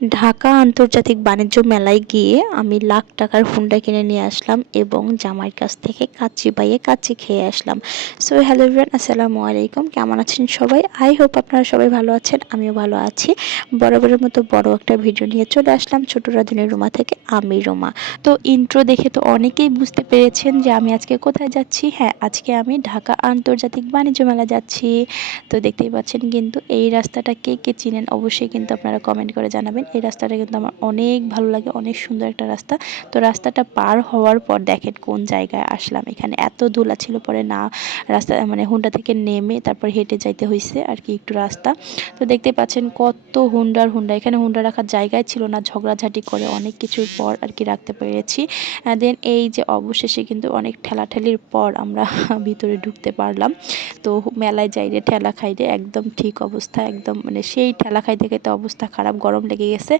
ঢাকা আন্তর্জাতিক বাণিজ্য মেলায় গিয়ে আমি লাখ টাকার হুন্ডা কিনে নিয়ে আসলাম এবং জামাইয়ের কাছ থেকে কাচ্চি পাইয়ে কাচ্চি খেয়ে আসলাম। সো হ্যালো এভরিওয়ান, আসসালামু আলাইকুম। কেমন আছেন সবাই? আই হোপ আপনারা সবাই ভালো আছেন, আমিও ভালো আছি। বরাবরের মতো বড় একটা ভিডিও নিয়ে চলে আসলাম ছোট রাঁধুনির রুমা থেকে, আমি রুমা। তো ইন্ট্রো দেখে তো অনেকেই বুঝতে পেরেছেন যে আমি আজকে কোথায় যাচ্ছি। হ্যাঁ, আজকে আমি ঢাকা আন্তর্জাতিক বাণিজ্য মেলা যাচ্ছি। তো দেখতেই পাচ্ছেন, কিন্তু এই রাস্তাটা কে কে চিনেন অবশ্যই কিন্তু আপনারা কমেন্ট করে জানাবেন। এই রাস্তাটা কিন্তু আমার অনেক ভালো লাগে, অনেক সুন্দর একটা রাস্তা। তো রাস্তাটা পার হওয়ার পর দেখেন কোন জায়গায় আসলাম। এখানে এত ধুলা ছিল, পরে না রাস্তা মানে হুন্ডা থেকে নেমে তারপর হেঁটে যাইতে হয়েছে আর কি একটু রাস্তা। তো দেখতে পাচ্ছেন কত হুন্ডা, এখানে হুন্ডা রাখার জায়গায় ছিল না, ঝগড়াঝাটি করে অনেক কিছুর পর আর কি রাখতে পেরেছি। দেন এই যে অবশেষে কিন্তু অনেক ঠেলাঠেলির পর আমরা ভিতরে ঢুকতে পারলাম। তো মেলায় যাই রে ঠেলা খাই রে, একদম ঠিক অবস্থা, একদম মানে সেই ঠেলা খাইতে খাইতে অবস্থা খারাপ, গরম লেগে গেছে।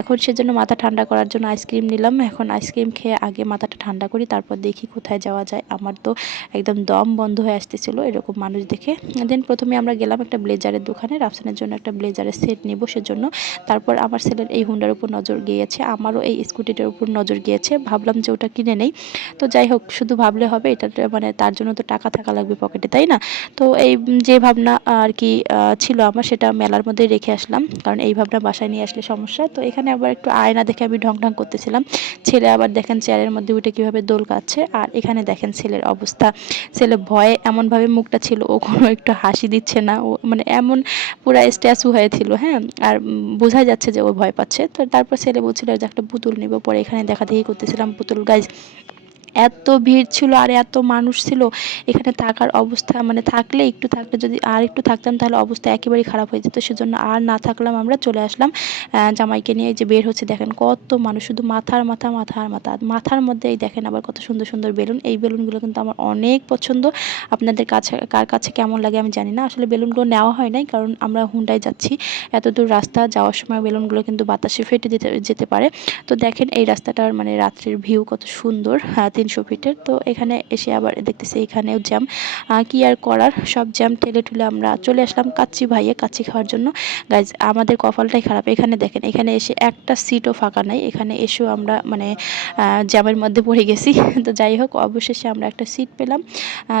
এখন সেজন্য মাথা ঠান্ডা করার জন্য আইসক্রিম নিলাম। এখন আইসক্রিম খেয়ে আগে মাথাটা ঠান্ডা করি, তারপর দেখি কোথায় যাওয়া যায়। আমার তো একদম দম বন্ধ হয়ে আসতেছিল এরকম মানুষ দেখে। দেন প্রথমে আমরা গেলাম একটা ব্লেজারের দোকানে, রাফসানের জন্য একটা ব্লেজারের সেট নিব সেজন্য। তারপর আমার ছেলের এই হুন্ডার উপর নজর গিয়েছে, আমারও এই স্কুটিটার উপর নজর গিয়েছে। ভাবলাম যে ওটা কিনে নেই। তো যাই হোক, শুধু ভাবলে হবে, এটা মানে তার জন্য তো টাকা থাকা লাগবে পকেটে, তাই না? তো এই যে ভাবনা আর কি ছিল আমার, সেটা মেলার মধ্যে রেখে আসলাম, কারণ এই ভাবনা বাসায় নিয়ে আসলে সমস্যা। তো এখানে আবার একটু আয়না দেখে আমি ঢং ঢং করতেছিলাম। ছেলে আবার দেখেন চেয়ারের মধ্যে উঠে কীভাবে দোল খাচ্ছে। আর এখানে দেখেন ছেলের অবস্থা, ছেলে ভয়ে এমনভাবে মুখটা ছিল, ও কোনো একটু হাসি দিচ্ছে না, ও মানে এমন পুরা স্ট্যাচু হয়েছিল। হ্যাঁ, আর বোঝা যাচ্ছে যে ও ভয় পাচ্ছে। তো তারপর ছেলে বলছিল যে একটা পুতুল নিব, পরে এখানে দেখা দেখি করতেছিলাম পুতুল। গাইজ, এত ভিড় ছিল আর এত মানুষ ছিল, এখানে থাকার অবস্থা মানে থাকলে একটু থাকলে, যদি আর একটু থাকতাম তাহলে অবস্থা একেবারেই খারাপ হয়ে যেত। সেজন্য আর না থাকলাম, আমরা চলে আসলাম। জামাইকে নিয়ে যে বের হচ্ছে, দেখেন কত মানুষ, শুধু মাথার মাথা মাথার মাথা মাথার মধ্যেই দেখেন আবার কত সুন্দর সুন্দর বেলুন। এই বেলুনগুলো কিন্তু আমার অনেক পছন্দ। আপনাদের কাছে কার কাছে কেমন লাগে আমি জানি না। আসলে বেলুনগুলো নেওয়া হয় নাই, কারণ আমরা হুন্ডায় যাচ্ছি, এত দূর রাস্তা যাওয়ার সময় বেলুনগুলো কিন্তু বাতাসে ফেটে যেতে পারে। তো দেখেন এই রাস্তাটার মানে রাত্রির ভিউ কত সুন্দর, 300 ফিটের। তো এখানে এসে আবার দেখতেছি এখানেও জ্যাম, কি আর করার, সব জ্যাম ঠেলে ঠুলে আমরা চলে আসলাম কাচ্চি ভাইয়ে কাচ্চি খাওয়ার জন্য। গাইজ, আমাদের কপালটাই খারাপ, এখানে দেখেন, এখানে এসে একটা সিটও ফাঁকা নাই। এখানে এসেও আমরা মানে জ্যামের মধ্যে পড়ে গেছি। তো যাই হোক, অবশেষে আমরা একটা সিট পেলাম।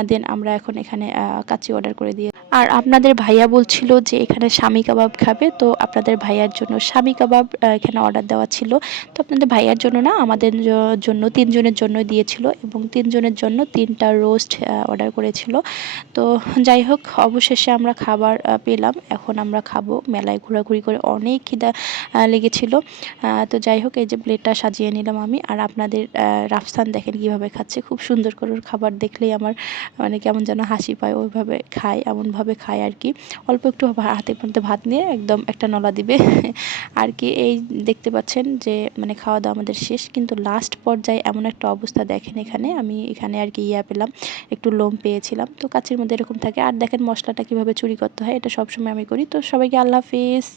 দেন আমরা এখন এখানে কাচ্চি অর্ডার করে দিয়ে, আর আপনাদের ভাইয়া বলছিল যে এখানে স্বামী কাবাব খাবে, তো আপনাদের ভাইয়ার জন্য স্বামী কাবাব এখানে অর্ডার দেওয়া ছিল। তো আপনাদের ভাইয়ার জন্য না, আমাদের জন্য, তিনজনের জন্য দিয়েছিল, এবং তিনজনের জন্য তিনটা রোস্ট অর্ডার করেছিল। তো যাই হোক, অবশেষে আমরা খাবার পেলাম, এখন আমরা খাবো। মেলায় ঘোরাঘুরি করে অনেক খিদা লেগেছিল। তো যাই হোক, এই যে প্লেটটা সাজিয়ে নিলাম আমি, আর আপনাদের রাফসান দেখেন কীভাবে খাচ্ছে, খুব সুন্দর করে। খাবার দেখলেই আমার মানে কেমন যেন হাসি পায়, ওইভাবে খায়, এমনভাবে খায় আর কি। অল্প একটু হাতের মধ্যে ভাত নিয়ে একদম একটা নলা দিবে আর কি। এই দেখতে পাচ্ছেন যে মানে খাওয়া দাওয়া আমাদের শেষ, কিন্তু লাস্ট পর্যায়ে এমন একটা অবস্থা দেখেন, এখানে আমি এখানে আর কি পেলাম, একটু লোম পেয়েছিলাম। তো কাছের মধ্যে এরকম থাকে। আর দেখেন মশলাটা কীভাবে চুরি করতে হয়, এটা সবসময় আমি করি। তো সবাইকে আল্লাহ হাফিজ।